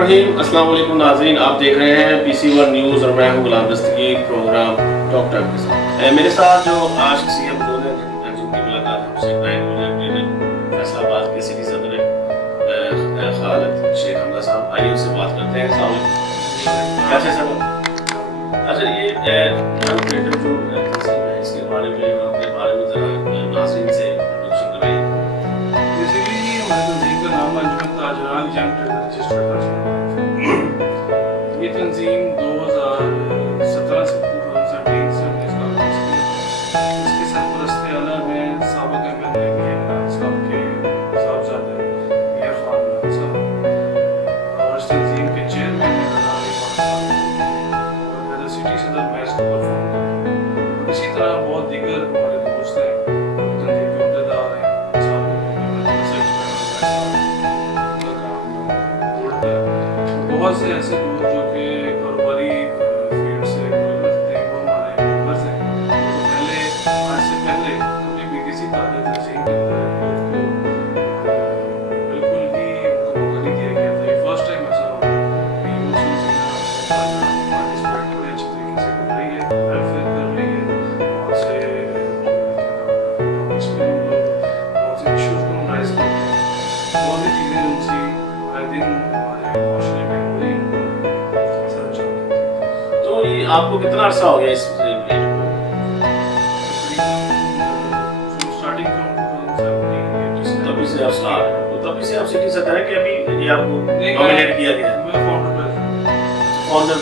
रहीम। अस्सलाम वालेकुम नाज़रीन, आप देख रहे हैं PC1 न्यूज़ और मैं हूं गुलाम दस्तगीर प्रोग्राम टॉक टाइम के साथ। मेरे साथ जो आज सीएम मौजूद हैं जिनकी मुलाकात हमसे क्राइम फैसलाबाद के सिटी सदर है खालिद शेख हमदा साहब, आइए उससे बात करते हैं। अस्सलाम वालेकुम, कैसे सर? अच्छा, ये यंग क्रिएटर जो तंजीम है इसके बारे में ज़रा नाज़रीन से इंट्रोडक्शन कराइए। बेसिकली हमारी तंजीम का नाम अंजुमन ताजरान यंग ट्रेडर रजिस्टर्ड ये तंजीम 2017 से 2017 से हमने इसका आगाज़ किया। इसके सरपरस्त आला हैं साबिक़ MLA इमरान साहब के साहबजादे मीर खान इमरान साहब, और इस तंजीम के चेयरमैन हैं जनाब इरफान साहब, और एज सिटी सदर मैं इसको परफॉर्म करता हूँ। इसी तरह बहुत दीगर हमारे दोस्त हैं तंजीम के अहदेदार हैं, बहुत से ऐसे लोग जो कि कारोबारी फील्ड से रखते हैं, वो हमारे मेंबर्स हैं। तो पहले आज से पहले कभी भी किसी ताज़ा तंजीम के अंदर बिल्कुल भी उनको मौका नहीं दिया गया था। ये फर्स्ट टाइम ऐसा हो रहा है कि यूथ पार्टिसिपेट बड़े अच्छे तरीके से कर रही है, वेलफेयर कर रही है, बहुत से टॉपिक्स पे हम लोग बहुत से इश्यूज को हम राइज करते हैं, बहुत सी चीज़ें उनसे आए दिन हमारे माशरे में हो रही हैं। तो ये आपको कितना अर्सा हो गया इस स्टार्टिंग फ्रॉम तभी से आप स्टार्ट तो तभी से आप सिटी सदर है कि अभी ये आपको नॉमिनेट किया गया है? मैं फाउंडर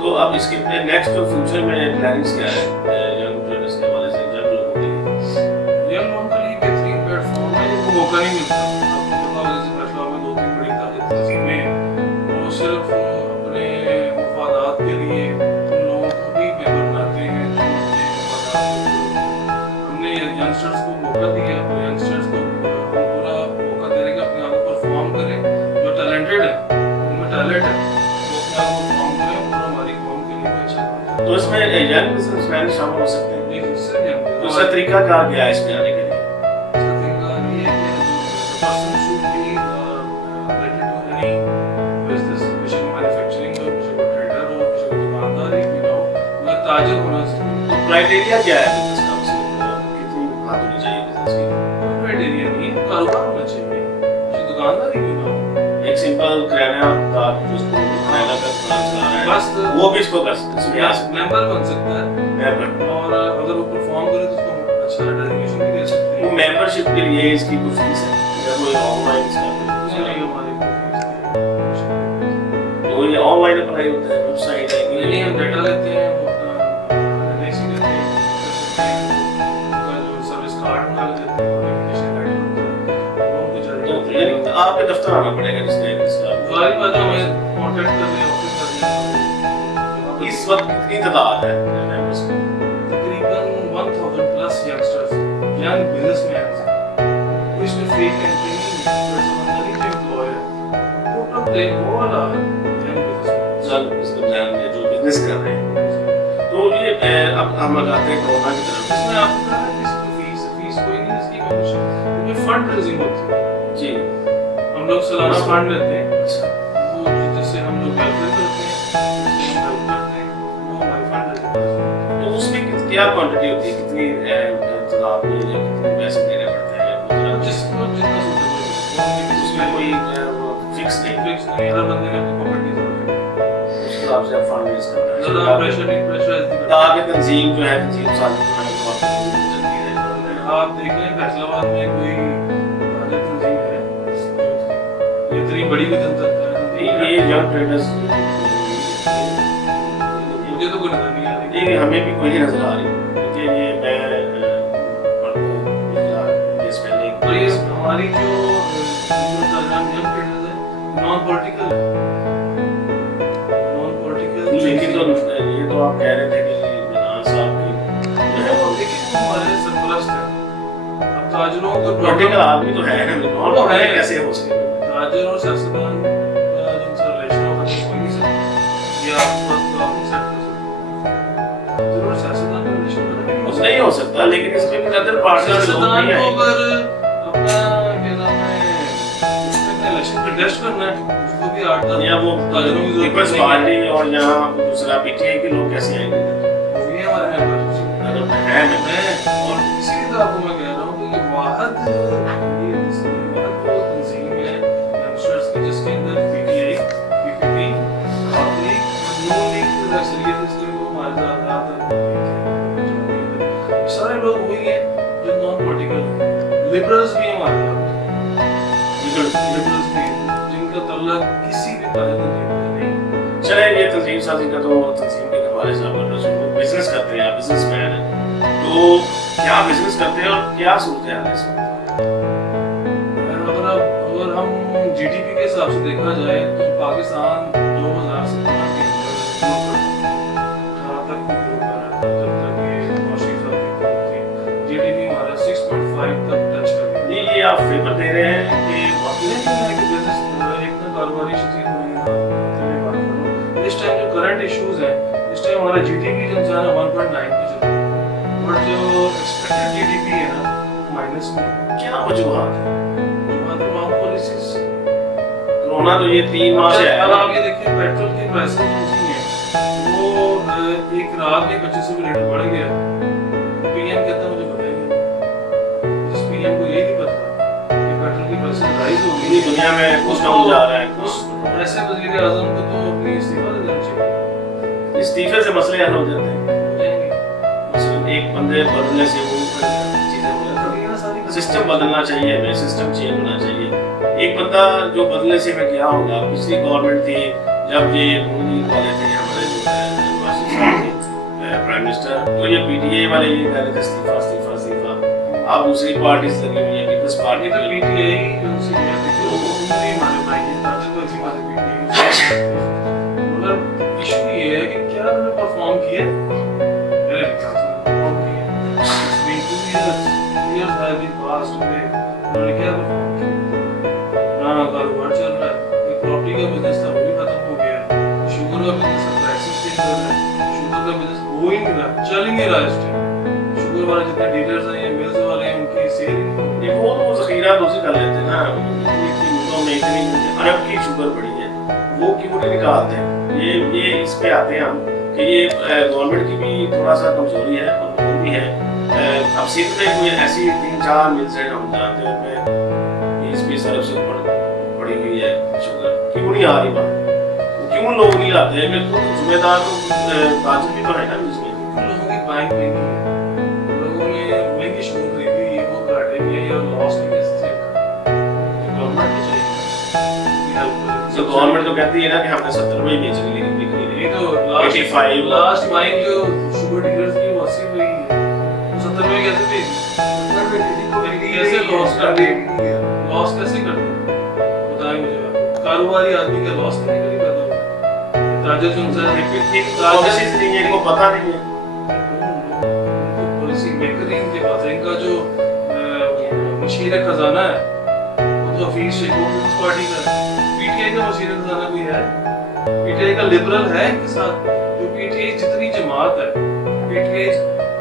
तो अब इसके नेक्स्ट जो फ्यूचर में प्लानिंग्स क्या है यंग ट्रेडर्स के हवाले से, यंग लोगों के लिए? यंग लोगों के लिए बेहतरीन प्लेटफॉर्म है, जिनको मौका नहीं मिलता। आपको पता है जैसे फैसला में 2-3 बड़ी तंजीमें वो सिर्फ अपने मफादात के लिए उन लोगों को भी मेंबर बनाते हैं जो उनके मफादात के लिए। हमने यंगस्टर्स को मौका दिया और यंगस्टर्स को हम पूरा मौका दे रहे हैं कि अपने आप को परफॉर्म करें। जो टैलेंटेड है, उनमें टैलेंट है, वो अपने आप को परफॉर्म करें और हमारी कौम के लिए अच्छा करें। तो इसमें यंग बिजनेसमैन शामिल हो सकते हैं? तो इसका तरीका कार क्या है इसमें आने के लिए? इसका तरीका ये है कि person should be related to any business, किसी को मैन्युफैक्चरिंग हो, किसी को ट्रेडर हो, किसी को दुकानदारी भी हो, मगर ताजर होना चाहिए। तो क्राइटेरिया क्या है बिजनेस का? कितनी बात होनी चाहिए बिजनेस की? क्राइटेरिया नहीं है, कारोबार होना चाहिए, किसी दुकानदारी भी ना हो। एक सिंपल किराना का जिसको किराना का दुकान चला रहा है बस वो भी इसको कर सकते हैं, इसमें आ सकते मेंबर बन सकता है, हैं मेंबर। और अगर वो परफॉर्म करे तो उसको अच्छा डेजिग्नेशन भी दे सकते वो हैं। मेंबरशिप के लिए इसकी कोई फीस है या कोई ऑनलाइन इसका नहीं, हमारी कोई फीस तो ये ऑनलाइन अप्लाई होता है, वेबसाइट है कि नहीं, हम डाटा लेते हैं, वो अपना एलआईसी लेते हैं, उनका जो सर्विस कार्ड बना लेते हैं, नोटिफिकेशन लेटर होता है, वो उनको जारी तो करते यानी हैं। आपके दफ्तर आना पड़ेगा जिसने इसका सारी बातें हमें कांटेक्ट कर लें, ऑफिस कर लें। इस वक्त कितनी तादाद है मेंबर्स की? तकरीबन 1000 प्लस यंगस्टर्स, यंग बिजनेसमैन हैं, इसमें फेक एंट्री नहीं है, समझदारी के एम्प्लॉय है, total play all are young businessman. जब इसको जान के जो बिजनेस कर रहे हैं। तो ये अब हम लगाते हैं कोरोना की तरफ। इसमें आपको कहा है इसकी फीस कोई नहीं, इसकी मेंबरशिप, इसमें फंड रेजिंग होती है। जी हम लोग सालाना फंड लेते हैं, अच्छा, वो जिससे हम लोग वेलफेयर करते हैं, जिससे हम हेल्प करते हैं, वो हमारी फंड रेजिंग। तो उसमें क्या क्वांटिटी होती है, कितनी तादाद में या कितने पैसे देने पड़ते हैं? जिसको जितना सूटेबल उसमें कोई फिक्स नहीं, फिक्स नहीं, हर बंदे ने अपनी पॉकेट की जरूरत है। उस हिसाब से आप फंड रेज करना ज़्यादा है। प्रेशर नहीं, प्रेशराइज नहीं करते। ताकि तंजीम जो है तंजीम साथ में तो आपकी तंजीम चलती रहे। आप देख लें फैसलाबाद में कोई ताजा तंजीम है ये इतनी बड़ी भी तंजीम है, ये यंग ट्रेडर्स मुझे तो कोई नजर नहीं आ रही। ये हमें भी कोई नहीं नजर आ रही, क्योंकि ये मैं इस पहले और ये हमारी जो ताजान यंग ट्रेडर्स है, नॉन पॉलिटिकल है, नॉन पॉलिटिकल। लेकिन तो ये तो आप कह रहे थे कि इमरान साहब की वो देखिए वो हमारे सरपरस्त हैं। अब ताजरों को पॉलिटिकल आदमी तो है ना, वो तो है, कैसे हो सके? ताजर और सियासतदान का जिनसे रिलेशन होगा तो कोई नहीं सकता, ये आप बात आप नहीं सेट कर सकते। ताजर और सियासतदान का रिलेशन नहीं हो सकता, लेकिन इसमें कुछ अदर पार्टी के लोग सियासतदान नहीं को आएंगे। अगर अपना क्या नाम है इलेक्शन कंटेस्ट करना है, भी 8-10 या वो ताजरों की जरूरत पीपल्स नहीं है। पार्टी और यहाँ दूसरा पीटीआई के लोग कैसे आएंगे? वो भी हमारे मेंबर अगर है मैं, और इसीलिए तो आपको मैं कह रहा हूँ कि ये वाहद वो तंजीम है यंगस्टर्स की जिसके अंदर पीटीआई, पीपीपी, आवाम लीग, नून लीग की अक्सरियत है, इसलिए वो हमारे साथ सारे लोग वही हैं जो नॉन पॉलिटिकल, लिबरल्स भी हैं हमारे साथ, लिबरल्स भी हैं, जिनका तल्लक किसी भी ताजर तंजीम से नहीं। चले ये तंजीम साजी का तो तंजीम के हवाले से आप बिजनेस करते हैं, आप बिजनेसमैन हैं, तो क्या बिजनेस करते हैं और क्या सूरत है इस वक्त? अगर हम जीडीपी के हिसाब से देखा जाए तो पाकिस्तान 2017 के अंदर तक भी ग्रो कर रहा था, जब तक ये मौसमी साथी थी, जीडीपी हमारा 6.5 तक टच कर गया। ये आप फेवर दे रहे हैं कि वाकई नहीं है कि बिजनेस एक ना कारोबारी चीज नहीं है, मैं बात करूं इस टाइम जो करंट इश्यूज हैं, इस टाइम हमारा जीडीपी जो है 1.9 पे चल रहा है, बट जो एक्सपेक्टेड जीडीपी है ना माइनस में है। क्या वजूहत है? तमाम पॉलिसीज, कोरोना तो ये 3 माह से अब है। आप ये देखिए पेट्रोल की प्राइसेस जो हैं वो एक रात में 25 रुपए लीटर बढ़ गया। पीएम कहता है मुझे बताइए, जिस पीएम को ये नहीं पता कि पेट्रोल की प्राइसेस राइज हो पूरी गई, दुनिया में कुछ डाउन जा रहा है, उस ऐसे वजीर आजम को तो अपनी इस्तीफा दे देना चाहिए। इस्तीफे से मसले हल हो जाते हैं। हो जाएंगे मसलन एक बंदे बदलने से वो चीजें हो जाती ये ना सारी हैं। सिस्टम बदलना चाहिए हमें, सिस्टम चेंज होना चाहिए। एक बंदा जो बदलने से में क्या होगा, पिछली गवर्नमेंट थी जब ये मोदी वाले थे हमारे जो नवाज साहब थे प्राइम मिनिस्टर, तो ये पीटीआई वाले ये कह रहे थे इस्तीफा इस्तीफा इस्तीफा। अब दूसरी पार्टी से लगी हुई है, पीपल्स पार्टी ये तो पीटीआई जो सी है देखिए वो नहीं हमारे भाई है, ताकि तो अच्छी बात है पीटीआई, मगर इशू ये है कि क्या उन्होंने परफॉर्म किया मेरे ख्याल से परफॉर्म किया। It's been 2 years have been passed away, उन्होंने क्या परफॉर्म किया? ना कारोबार चल रहा है, एक प्रॉपर्टी का बिजनेस था वो भी खत्म हो गया है, शुगर का बिजनेस क्राइसिस के अंदर है, शुगर का बिजनेस हो ही नहीं रहा, चल ही नहीं रहा इस टाइम। शुगर वाले जितने डीलर्स हैं या मिल्स वाले हैं उनकी सेल ही नहीं हो रही। ये वो ज़ख़ीरा दूसरी कर लेते हैं ना, इतनी कीमतों में इतनी अरब की शुगर पड़ी है, वो क्यों नहीं निकालते? ये इस पे आते हैं हम कि ये गवर्नमेंट की भी थोड़ा सा कमजोरी है और वो भी है। अब सिंध में कोई ऐसी 3-4 मिल्स हैं हम जानते हैं उनमें 20-20 अरब से ऊपर पड़ी हुई है शुगर, क्यों नहीं आ रही बात? क्यों लोग नहीं लाते हैं? बिल्कुल जिम्मेदार तो ताजर भी तो है ना इसमें। लोगों की बाइंग महंगी है, लोगों ने महंगी शुगर खरीदी, ये वो घाटे में या लॉस में कैसे सेव करा? गवर्नमेंट को चाहिए तो गवर्नमेंट तो कहती है ना कि हमने 70 रुपए बेच ली, लेकिन बिक नहीं ये रही। तो 85 लास्ट बाइंग जो शुगर डीलर्स की वो 80 रुपए की है, वो 70 रुपए कैसे बेच कैसे लॉस कर दी, लॉस कैसे कर दी बताएं मुझे आप। कारोबारी आदमी का लॉस नहीं करी पैदा होता, ताजर जो उनसे पॉलिसीज नहीं है, इनको पता नहीं है। पॉलिसी मेकर ही इनके पास है, इनका जो मशीन खजाना है वो तो हफीज शेख पीपल्स पार्टी का है। पीटीआई का मशीन खजाना कोई है? पीटीआई का लिबरल है इनके साथ? जो पीटीआई जितनी जमात है, पीटीआई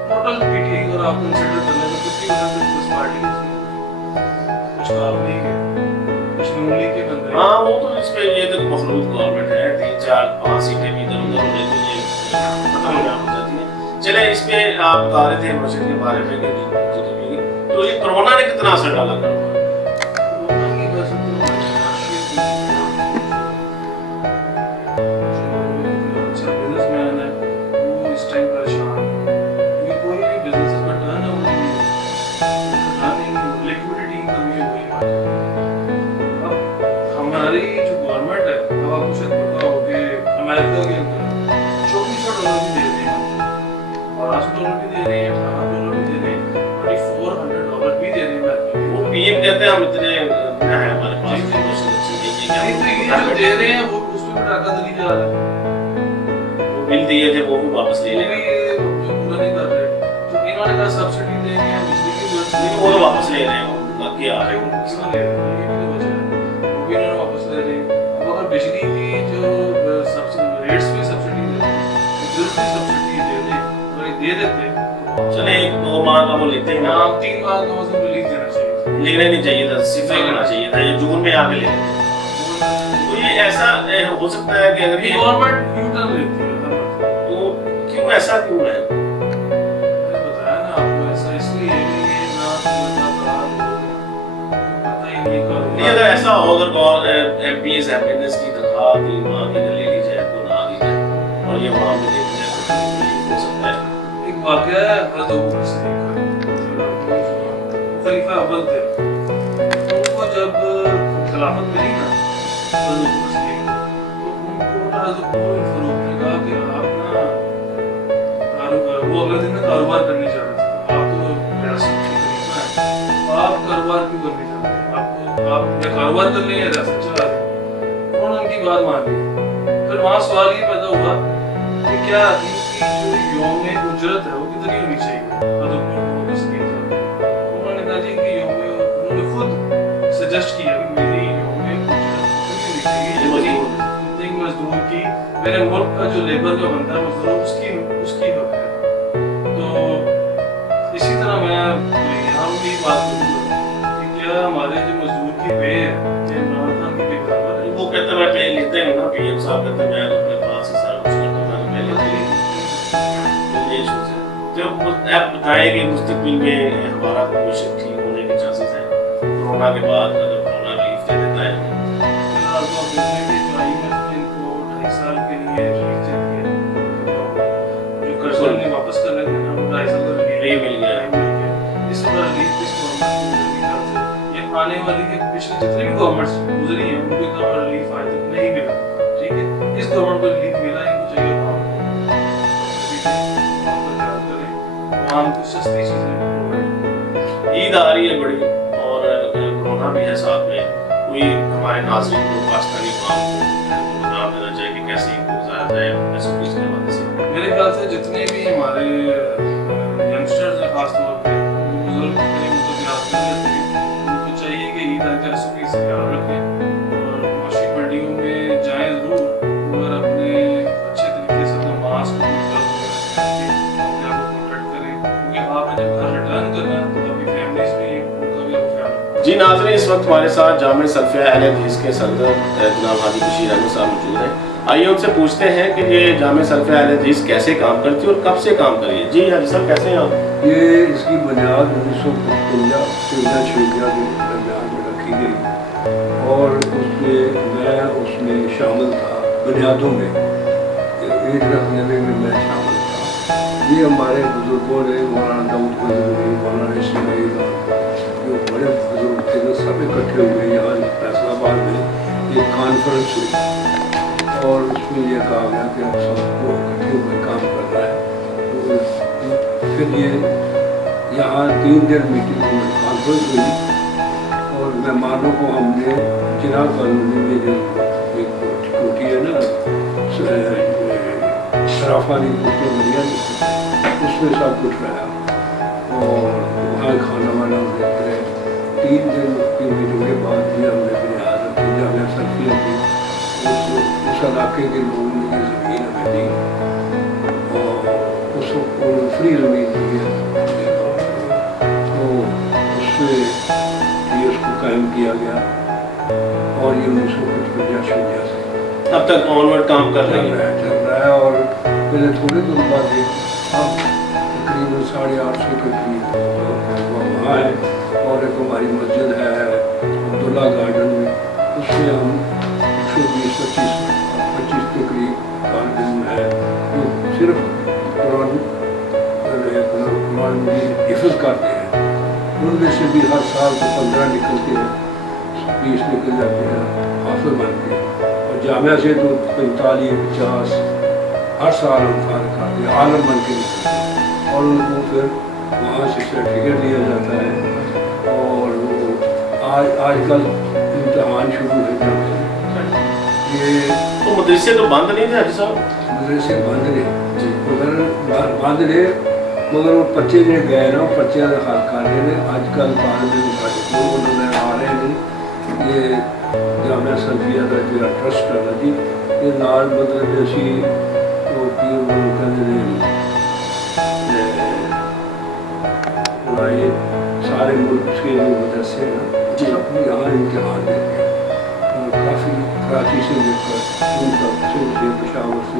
टोटल पीटीआई और आप कंसीडर कर लें तो 50% पीपल्स पार्टी की है, कुछ काम नहीं है, कुछ नून लीग के बंदे हैं। हाँ वो तो इस पे ये तो मखलूत गवर्नमेंट है, 3-4-5 सीटें भी इधर उधर होने तो ये खत्म हो जाती है। चले इस पे आप बता रहे थे मस्जिद के बारे में कि तो ये कोरोना ने कितना असर डाला कारोबार? कोरोना की वजह से तो अच्छा बिजनेसमैन है वो इस टाइम परेशान है, क्योंकि कोई भी बिजनेस का टर्न है वो नहीं लिक्विडिटी की कमी हो गई मार्केट में। अब हमारी जो गवर्नमेंट है, अब आपको शायद पता हो कि अमेरिका के अंदर $2400 भी दे रहे हैं, $1200 भी दे रहे हैं, $1800 भी दे रहे हैं, $2400 भी दे रहे हैं अमेरिका के। वो पीएम कहते हैं हम इतने है हमारे पास नहीं, मशीन अच्छी नहीं है, नहीं तो ये जो दे रहे हैं वो उसमें भी टाका दली जा रहा है, वो बिल दिए थे वो भी वापस ले वो लेंगे, भी जो पूरा नहीं कर रहे, जो इन्होंने कहा सब्सिडी देंगे या बिजली की बिल वो तो वापस ले रहे हैं, वो बाकी आ रहे हैं। क्यों ले रहे हैं? ये भी तो वजह है, वो भी इन्होंने वापस ले रहे हैं। अब अगर बिजली की जो सब्सिडी रेट्स पे सब्सिडी दे रहे हैं, बिल्स की सब्सिडी दे रहे हैं, अगर ये दे देते हैं चले 1-2 माह का वो लेते ही ना, हम 3 माह कम से कम रिलीज देना चाहिए। लेना नहीं चाहिए था, सिर्फ होना चाहिए था, ये जून में आके ले लेते। वो تو یہ ایسا ہو سکتا ہے کہ اگر یہ گورنمنٹ یو ٹرن لیتی ہے ہر مرتبہ. تو کیوں ایسا کیوں ہے؟ میں نے بتایا نا آپ کو ایسا اس لیے یہ نہ پتہ ہی نہیں نہیں اگر ایسا ہو اگر ایم پیز ہیپینس کی تنخواہ کی ماں کی لے لی جائے تو نہ دی جائے اور یہ وہاں پہ دیکھ جائے تو ہو سکتا ہے. ایک واقعہ ہے حضرت ابوبکر صدیق خلیفہ اول تھے. ان کو جب خلافت ملی نا حضرت ابوبکر صدیق تو ان کو نا حضرت عمر فاروق نے کہا کہ آپ نا وہ اگلے دن کاروبار کرنے جا رہے تھے. آپ تو ریاست کے خلیفہ ہیں, آپ کاروبار کیوں کرنے جا رہے ہیں؟ آپ یا کاروبار کر لیں یا ریاست چلا لیں. انہوں نے ان کی بات مان لی. پھر وہاں سوال یہ پیدا ہوا کہ کیا ان کی جو یوم اجرت ہے وہ کتنی ہونی چاہیے. انہوں نے کہا جی کہ انہوں نے خود سجیسٹ کیا کہ میری یوم اجرت کتنی ہونی چاہیے. مزدور کی میرے ملک کا جو لیبر کا بنتا ہے مزدور اس کی حق ہے. تو اسی طرح میں یہاں بھی بات کروں گا کہ کیا ہمارے جو مزدور کی پے ہے عمران خان کی پے برابر ہے. وہ کہتے ہیں پے لیتے ہیں نا پی ایم صاحب کہتے ہیں میں اپنے پاس سے سارا کچھ کرتا ہوں میں لیتے ہیں. یہ ایشوز ہے جو آپ بتائیں کہ مستقبل میں ہمارا پوزیشن ٹھیک ہونے کے چانسز ہیں کورونا کے بعد اگر کورونا ریلیف دے دیتا ہے. فی الحال تو آپ دیکھ لیں کہ جو آئی ایم ایف نے ان کو 2.5 سال کے لیے ریلیف دے دی ہے. جو قرض نے واپس کرنے تھے نا وہ 2.5 سال کا ریلیف مل گیا ہے. اس طرح ریلیف اس گورنمنٹ کو یہ آنے والی کے پچھلے جتنے بھی گورنمنٹس گزری ہیں ان کو اتنا ریلیف آج تک نہیں ملا. ٹھیک ہے, اس گورنمنٹ کو ریلیف ملا. ان کو چاہیے عوام کو سستی چیزیں پرووائڈ. عید آ رہی ہے بڑی اور کورونا بھی ہے ساتھ میں. کوئی ہمارے ناظرین کو پاکستانی عوام کو پروگرام دینا چاہیے کہ کیسے عید کو گزارا جائے ایس او پیز کے حوالے سے. میرے خیال سے جتنے بھی ہمارے ینگسٹرز ہیں خاص طور پہ بزرگ جتنے متبیات کر لیتے ہیں ان کو چاہیے کہ عید آ ایس او پیز سے خیال رکھیں اور معاشی منڈیوں میں جائیں ضرور مگر اپنے اچھے طریقے سے اپنا ماسک اپنے آپ کو پروٹیکٹ کریں کیونکہ آپ نے جب گھر ریٹرن کرنا ہے تو اپنی فیملیز بھی ان کا بھی آپ خیال رکھیں. جی ناظرین, اس وقت ہمارے ساتھ جامع سلفیہ اہل حدیث کے صدر جناب حاجی بشیر احمد صاحب موجود ہیں. آئیے ان سے پوچھتے ہیں کہ یہ جامع سلفیہ اہل حدیث کیسے کام کرتی ہے اور کب سے کام کر رہی ہے. جی حاجی صاحب کیسے ہیں آپ؟ یہ اس کی بنیاد 1955 کے درمیان میں رکھی گئی اور اس میں شامل تھا بنیادوں میں. عید رکھنے میں میں شامل تھا. یہ ہمارے بزرگوں نے مولانا داؤد قزوینی, مولانا اسماعیل جو بڑے بزرگ تھے وہ سب اکٹھے ہوئے یہاں فیصل آباد میں ایک کانفرنس ہوئی اور اس میں یہ کہا گیا کہ اب سب کو اکٹھے ہوئے کام کرنا ہے. تو پھر یہ یہاں 3 دن میٹنگ کانفرنس ہوئی اور مہمانوں کو ہم نے چراغ کالونی میں جو ایک کوٹھی ہے نا شرافانی کوٹھی بڑھیا اس میں سب کچھ رہا اور وہاں کھانا وانا دیتے رہے. 3 دن کی میٹنگ کے بعد بھی ہم نے بنیاد رکھی جامعہ سلفیہ کی. اس علاقے کے لوگوں نے یہ زمین ہمیں دی اور اس کو فری زمین دی ہے تو اس سے یہ اس کو قائم کیا گیا اور یہ 1955 سے اب تک آنورڈ کام کر رہی ہے. چل رہا ہے اور پہلے تھوڑے دن بعد اب تقریباً 850 کے قریب وہاں ہے. اور ایک ہماری مسجد ہے عبداللہ گارڈن میں, اس میں ہم 120-25 کے قریب طالب علم ہے جو صرف قرآن مجید حفظ کرتے ہیں. ان میں سے بھی ہر سال کو 15 نکلتے ہیں, 20 نکل جاتے ہیں, حافظ بنتے ہیں. اور جامعہ سے تو 45-50 ہر سال ہم فارغ کرتے ہیں, عالم بن کے نکلتے ہیں اور ان کو پھر وہاں سے سرٹیفکیٹ دیا جاتا ہے. اور وہ آج کل امتحان شروع ہے جامعہ یہ تو مدرسے تو بند نہیں تھے حاجی صاحب؟ مدرسے بند رہے مگر بند رہے مگر وہ بچے جو گئے نا وہ بچے کا حال کر رہے ہیں. آج کل طالب علم انہوں آ رہے ہیں. یہ جامعہ سلفیہ کا جو ٹرسٹ ہے نا جی یہ نال مطلب اسی سارے ملک کے جو مدرسے ہیں نا سب یہاں امتحان دیتے ہیں اور کافی कराची से लेकर से पेशावर से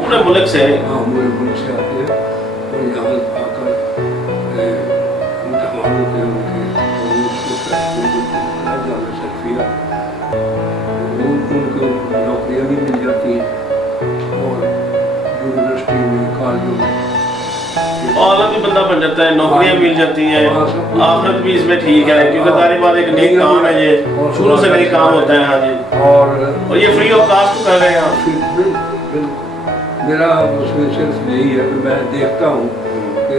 पूरे मुल्क से हाँ पूरे मुल्क से आते हैं और यहाँ आकर इम्तहान होते हैं उनके और उसको जाना सर्फिया उनको नौकरियाँ भी मिल जाती हैं और यूनिवर्सिटी में कॉलेजों में औला भी बंदा बन जाता है, नौकरियां मिल जाती हैं, आखिरत भी इसमें ठीक है, क्योंकि तारी बात एक नेक काम है, ये शुरू से नेक काम होता है। हाँ जी, और ये फ्री ऑफ कास्ट कर रहे हैं आप? मेरा उसमें सिर्फ यही है कि मैं देखता हूँ कि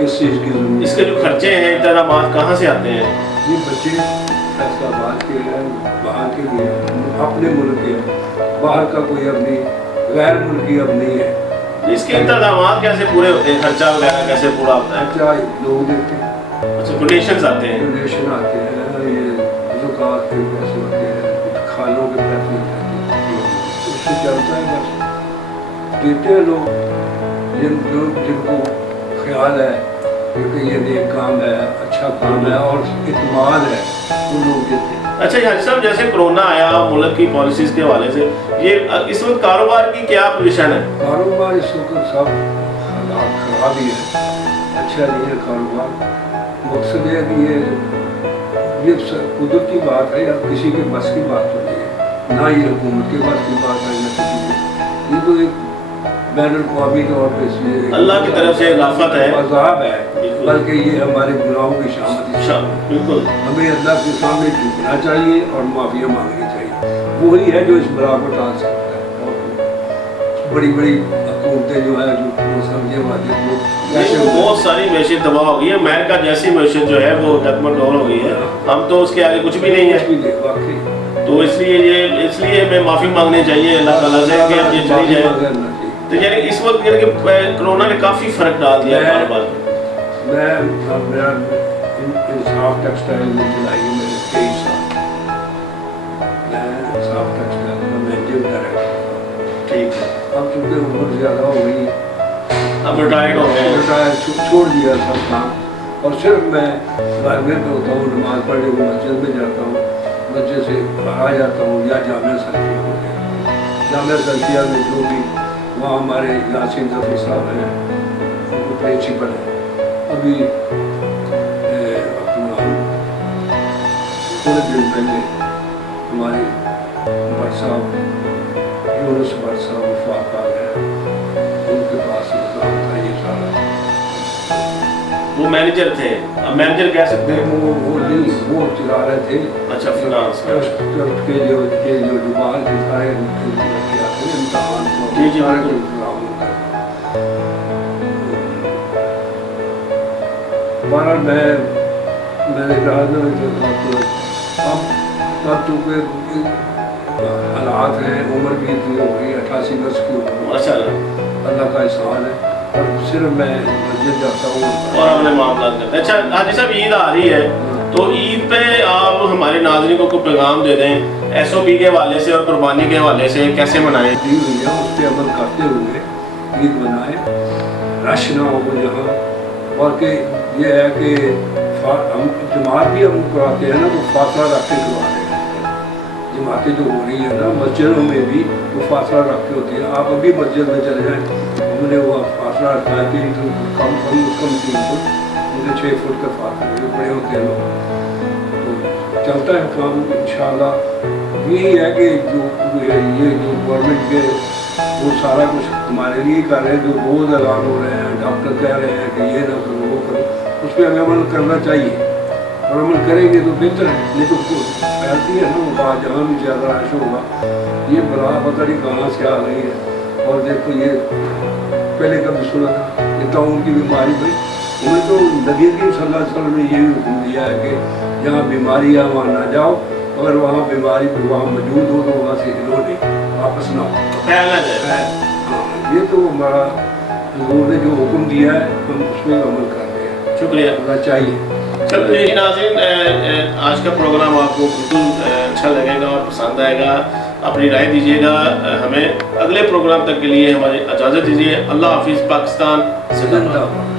किस चीज़ की जरूरत। इसके जो खर्चे हैं, इंतजामात कहाँ से आते हैं? ये बच्चे फैसलाबाद के हैं, बाहर के भी हैं, अपने मुल्क के हैं, बाहर का कोई अपनी गैर मुल्की अब नहीं है। इसके इंतजामात कैसे पूरे होते हैं, खर्चा वगैरह कैसे पूरा होता है? क्या लोग देते हैं, अच्छा डोनेशंस आते हैं? डोनेशन आते हैं, ये ज़कात के पैसे होते हैं, खानों के पैसे होते हैं, उससे चलता है बस। देते हैं लोग जिनको ख्याल है क्योंकि ये नेक काम है, अच्छा काम है और इत्मीनान है, वो लोग देते हैं। अच्छा यार साहब, जैसे कोरोना आया मुल्क की पॉलिसीज के हवाले से, ये इस वक्त कारोबार की क्या पोजीशन है? कारोबार इस वक्त सब हालात खराब ही है, अच्छा नहीं है कारोबार। मकसद है कि ये कुदरत की बात है या किसी के बस की बात तो नहीं है, ना ये हुकूमत के बस की बात है ना किसी की। ये तो एक बैन अवी तौर पर अल्लाह की तरफ से इजाफत है, अज़ाब है, बल्कि ये हमारे गुनाहों की शामत है। बिल्कुल हमें अल्लाह के सामने झुकना चाहिए और माफिया मांगनी चाहिए, वही है जो इस बला को टाल सकता है। और बड़ी बड़ी हुकूमतें जो है जो समझे वाले लोग कैसे बहुत सारी मैशत तबाह हो गई है, अमेरिका जैसी मैशत जो है वो डगमगोल हो गई है, हम तो उसके आगे कुछ भी नहीं है। तो इसलिए हमें माफ़ी मांगनी चाहिए अल्लाह ताला से कि अब ये चली जाए। तो यानी इस वक्त यानी कि कोरोना ने काफ़ी फ़र्क डाल दिया है कारोबार में। मैं मेरा इंसाफ टेक्सटाइल में चलाई है मेरे 23 साल, मैं इंसाफ टेक्सटाइल का मैनेजिंग डायरेक्टर। ठीक है, अब चूँकि उम्र ज़्यादा हो गई, अब रिटायर्ड हो गए, छोड़ दिया सब काम और सिर्फ मैं घर में होता हूँ, नमाज पढ़ने को मस्जिद में जाता हूँ, मस्जिद से आ जाता हूँ या जामिया सल्फिया हो गया। जामिया सल्फिया में जो भी वहाँ हमारे यासीन ज़फ़र साहब हैं, वो प्रिंसिपल हैं। अभी अपना थोड़े दिन पहले हमारे भट्ट साहब यूनुस भट्ट साहब वफात आ गए, उनके पास निज़ाम था ये सारा। वो मैनेजर थे, अब मैनेजर कह सकते हैं वो नहीं, वो चला रहे थे। अच्छा फिनांस ट्रस्ट के जो जुबान के सारे इम्तहान जी जी सारे बिल्कुल। बहरहाल मैंने कहा था अब चूँकि हालात हैं, उम्र भी इतनी हो गई 88 वर्ष की उम्र, अल्लाह का एहसान है। और सिर्फ मैं मस्जिद जाता हूँ और अपने मामला करते हैं। अच्छा हाजी साहब, ईद आ रही है तो ईद पे आप हमारे नाज़रीन को पैगाम दे दें SOP के हवाले से और कुर्बानी के हवाले से, कैसे मनाएं? दी हुई है उस पर अमल करते हुए ईद मनाएं, रश ना हो यहाँ। और कि ये है कि हम जमात भी हम कराते हैं ना, वो फासला रख के करवा रहे हैं। जमातें जो हो रही है ना मस्जिदों में भी वो फासला रख के होती है। आप अभी मस्जिद में चले जाएँ, हमने वो फासला रखा है 3 फुट कम 3 फुट, मुझे 6 फुट का फासला जो बड़े होते हैं लोग, तो चलता है काम इंशाअल्लाह। यही है कि जो ये जो गवर्नमेंट के वो सारा कुछ हमारे लिए कर रहे हैं, जो रोज़ ऐलान हो रहे हैं, डॉक्टर कह रहे हैं कि ये ना करो वो करो, उस पर हमें अमल करना चाहिए और अमल करेंगे तो बेहतर है। नहीं तो फैलती है ना वो बात, जहाँ भी ज़्यादा रश होगा ये बला पता नहीं कहाँ से आ रही है। और देखो ये पहले कभी सुना था ये ताउन की बीमारी भाई, हमें तो नबी करीम सल्लल्लाहु अलैहि वसल्लम ने यही हुक्म दिया है कि जहाँ बीमारी है वहाँ ना जाओ, अगर वहाँ बीमारी वहाँ मौजूद हो तो वहाँ से हिलो नहीं, वापस ना हो। ये तो हमारा हुजूर ने जो हुक्म दिया है हम उसमें अमल कर रहे हैं, शुक्रिया होना चाहिए। चलिए नाज़रीन, आज का प्रोग्राम आपको बिल्कुल अच्छा लगेगा और पसंद आएगा, अपनी राय दीजिएगा। हमें अगले प्रोग्राम तक के लिए हमारी इजाज़त दीजिए। अल्लाह हाफिज़। पाकिस्तान जिंदाबाद।